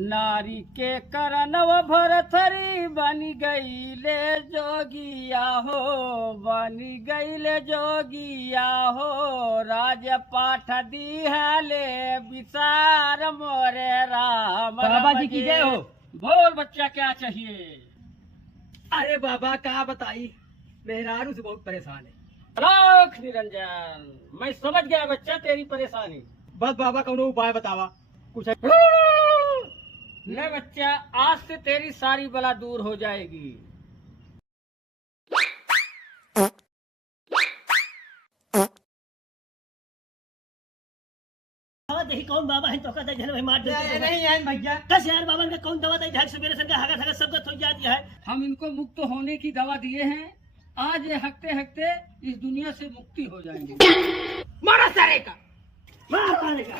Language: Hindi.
नारी के करनव भरथरी बनी गई ले जोगिया हो, बनी गई ले जोगिया हो। राजपाठ दी है ले विचार मोरे राम। बाबा जी की जय हो। बोल बच्चा क्या चाहिए? अरे बाबा क्या बताई, मेहरारू से बहुत परेशान है। लाख निरंजन, मैं समझ गया बच्चा तेरी परेशानी। बस बाबा कौनो उपाय बतावा कुछ। ले बच्चा, आज से तेरी सारी बला दूर हो जाएगी। देखी कौन बाबा है तो कहता है भाई मार दे। नहीं है भैया। दस यार बाबा ने कौन दवा दी ढाई सवेरे संग हगा थगा सबका थोड़ी जाती है। हम इनको मुक्त होने की दवा दिए हैं, आज ये हकते हकते इस दुनिया से मुक्ति हो जाएंगे। मारा सारे का मार मारेगा।